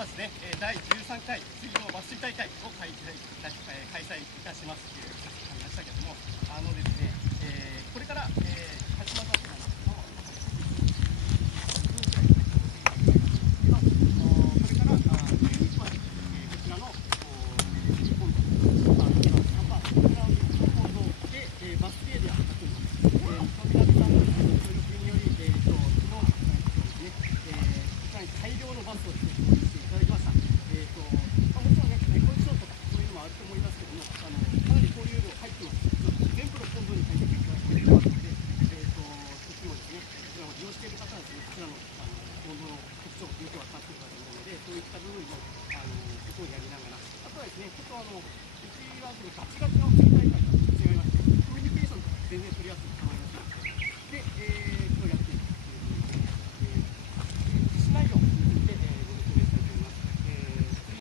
はですね、第13回水道抜水大会を開催いたしますというありましたけども、ですね、これから、八幡さんのこれから12日まで、こちらの日本のこちらの本堂でバス停でやっております。富田さんの協力により、昨日大量のバスをですね、購入していただきました。もちろんね、コンディションとかそういうのもあると思いますけども、かなり交流量入ってます。全部の本堂に入っていただいてますので、いつもですね、こちらを利用している方はですね、こちらの本堂の特徴、よく分かっているかと思うので、そういった部分もここをやりながら、あとはですね、ちょっとうちはガチガチの水大会と違いまして、コミュニケーションとか全然取りやすい。